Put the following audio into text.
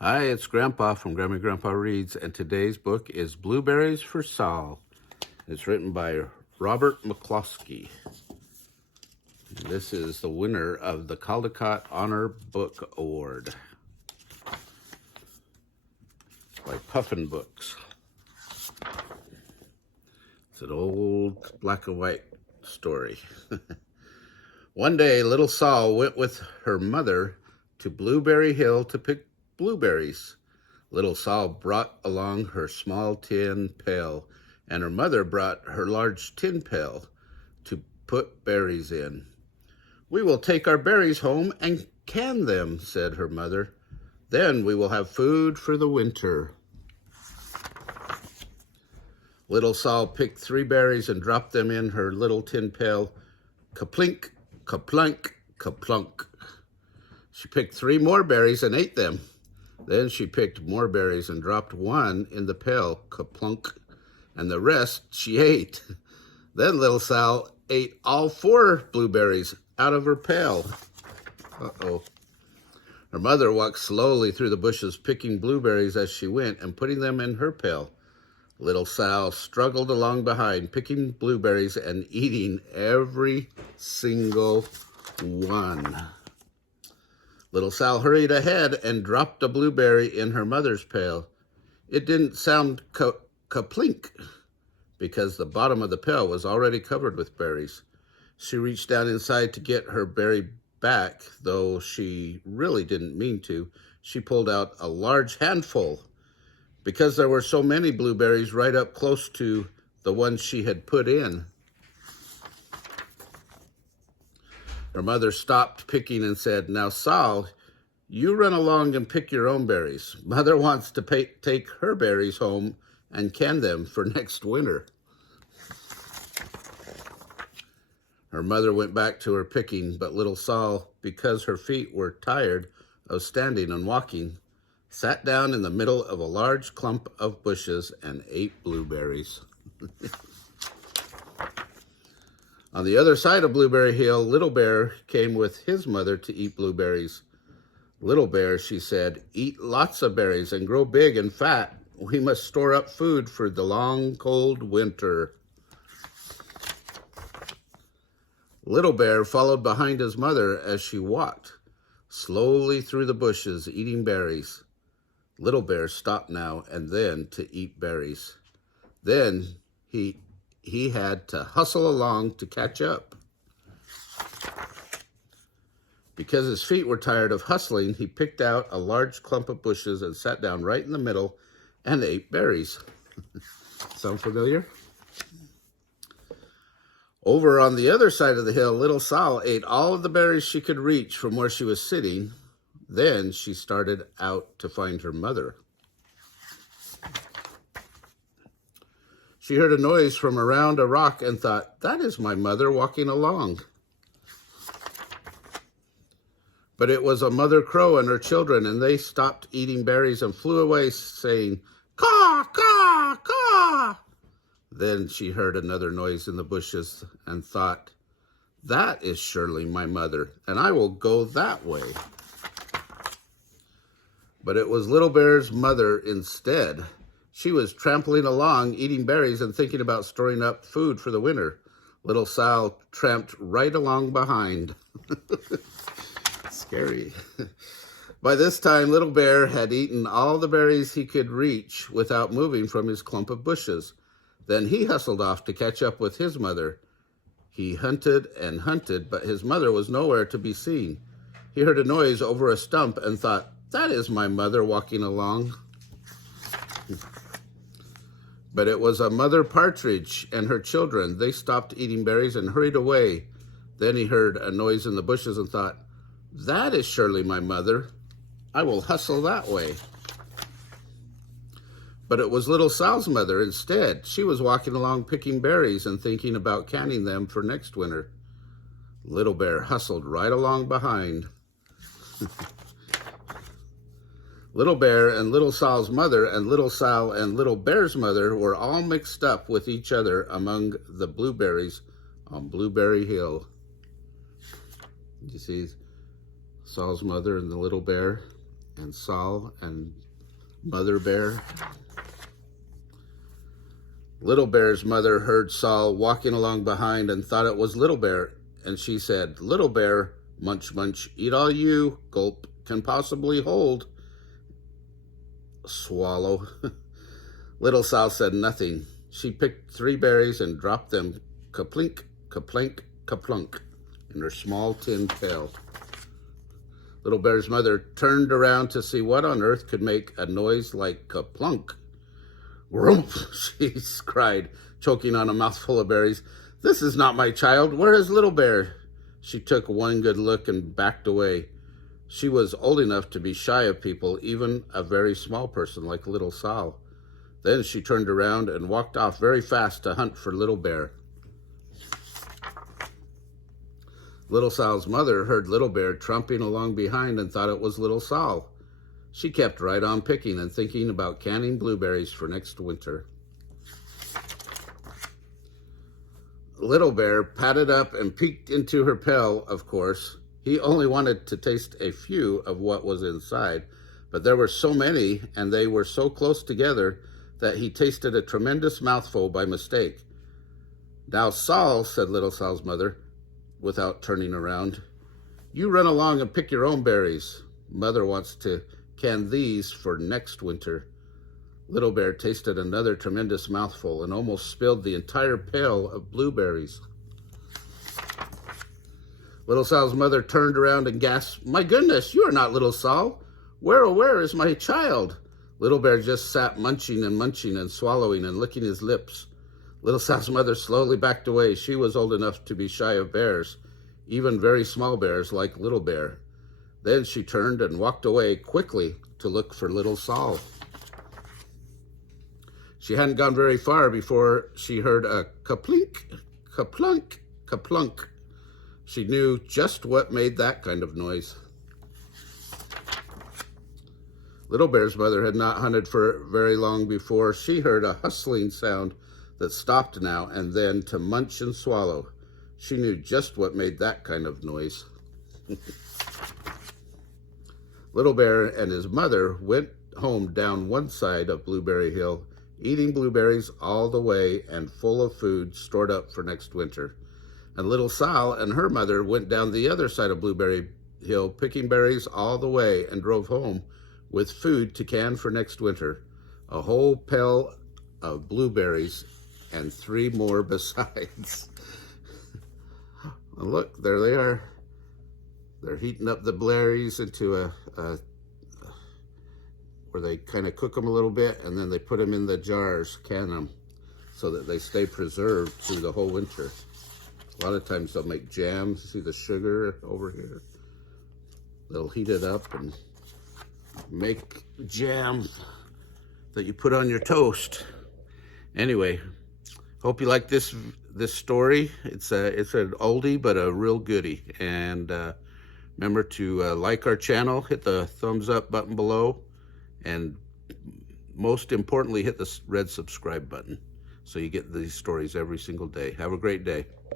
Hi, it's Grandpa from Grammy Grandpa Reads, and today's book is Blueberries for Sal. It's written by Robert McCloskey. This is the winner of the Caldecott Honor Book Award. It's by Puffin Books. It's an old black and white story. One day, little Sal went with her mother to Blueberry Hill to pick blueberries. Little Sal brought along her small tin pail, and her mother brought her large tin pail to put berries in. "We will take our berries home and can them," said her mother. "Then we will have food for the winter." Little Sal picked 3 berries and dropped them in her little tin pail. Kaplink, kaplunk, kaplunk. She picked 3 more berries and ate them. Then she picked more berries and dropped 1 in the pail, kaplunk, and the rest she ate. Then little Sal ate all 4 blueberries out of her pail. Uh-oh. Her mother walked slowly through the bushes, picking blueberries as she went and putting them in her pail. Little Sal struggled along behind, picking blueberries and eating every single one. Little Sal hurried ahead and dropped a blueberry in her mother's pail. It didn't sound kaplink because the bottom of the pail was already covered with berries. She reached down inside to get her berry back, though she really didn't mean to. She pulled out a large handful because there were so many blueberries right up close to the ones she had put in. Her mother stopped picking and said, "Now, Sal, you run along and pick your own berries. Mother wants to take her berries home and can them for next winter." Her mother went back to her picking, but little Sal, because her feet were tired of standing and walking, sat down in the middle of a large clump of bushes and ate blueberries. On the other side of Blueberry Hill, Little Bear came with his mother to eat blueberries. "Little Bear," she said, "eat lots of berries and grow big and fat. We must store up food for the long, cold winter." Little Bear followed behind his mother as she walked slowly through the bushes, eating berries. Little Bear stopped now and then to eat berries. Then he had to hustle along to catch up. Because his feet were tired of hustling, he picked out a large clump of bushes and sat down right in the middle and ate berries. Sound familiar? Over on the other side of the hill, little Sal ate all of the berries she could reach from where she was sitting. Then she started out to find her mother. She heard a noise from around a rock and thought, "That is my mother walking along." But it was a mother crow and her children, and they stopped eating berries and flew away, saying, "Caw, caw, caw." Then she heard another noise in the bushes and thought, "That is surely my mother, and I will go that way." But it was Little Bear's mother instead. She was trampling along, eating berries and thinking about storing up food for the winter. Little Sal tramped right along behind. Scary. By this time, Little Bear had eaten all the berries he could reach without moving from his clump of bushes. Then he hustled off to catch up with his mother. He hunted and hunted, but his mother was nowhere to be seen. He heard a noise over a stump and thought, "That is my mother walking along." But it was a mother partridge and her children. They stopped eating berries and hurried away. Then he heard a noise in the bushes and thought, "That is surely my mother. I will hustle that way." But it was little Sal's mother instead. She was walking along picking berries and thinking about canning them for next winter. Little Bear hustled right along behind. Little Bear and Little Sal's mother and Little Sal and Little Bear's mother were all mixed up with each other among the blueberries on Blueberry Hill. You see Sal's mother and the little bear, and Saul and Mother Bear. Little Bear's mother heard Saul walking along behind and thought it was Little Bear, and she said, "Little Bear, munch, munch, eat all you, gulp, can possibly hold." Swallow. Little Saul said nothing. She picked 3 berries and dropped them kaplink, kaplank, kaplunk in her small tin pail. Little Bear's mother turned around to see what on earth could make a noise like kaplunk. "Grump," she cried, choking on a mouthful of berries. "This is not my child. Where is Little Bear?" She took one good look and backed away. She was old enough to be shy of people, even a very small person like Little Saul. Then she turned around and walked off very fast to hunt for Little Bear. Little Saul's mother heard Little Bear trumping along behind and thought it was Little Saul. She kept right on picking and thinking about canning blueberries for next winter. Little Bear padded up and peeked into her pail, of course. He only wanted to taste a few of what was inside, but there were so many and they were so close together that he tasted a tremendous mouthful by mistake. "Now, Saul," said Little Saul's mother, without turning around, "you run along and pick your own berries. Mother wants to can these for next winter." Little Bear tasted another tremendous mouthful and almost spilled the entire pail of blueberries. Little Saul's mother turned around and gasped, "My goodness, you are not Little Saul. Where, oh, where is my child?" Little Bear just sat munching and swallowing and licking his lips. Little Saul's mother slowly backed away. She was old enough to be shy of bears, even very small bears like Little Bear. Then she turned and walked away quickly to look for Little Saul. She hadn't gone very far before she heard a kaplink, kaplunk, kaplunk. She knew just what made that kind of noise. Little Bear's mother had not hunted for very long before she heard a hustling sound that stopped now and then to munch and swallow. She knew just what made that kind of noise. Little Bear and his mother went home down one side of Blueberry Hill, eating blueberries all the way and full of food stored up for next winter. And Little Saul and her mother went down the other side of Blueberry Hill, picking berries all the way, and drove home with food to can for next winter. A whole pail of blueberries and 3 more besides. Look, there they are. They're heating up the berries into a where they kind of cook them a little bit, and then they put them in the jars, can them, so that they stay preserved through the whole winter. A lot of times they'll make jam. See the sugar over here? They'll heat it up and make jam that you put on your toast. Anyway, hope you like this story. It's an oldie but a real goodie. And remember to like our channel, hit the thumbs up button below, and most importantly, hit the red subscribe button so you get these stories every single day. Have a great day.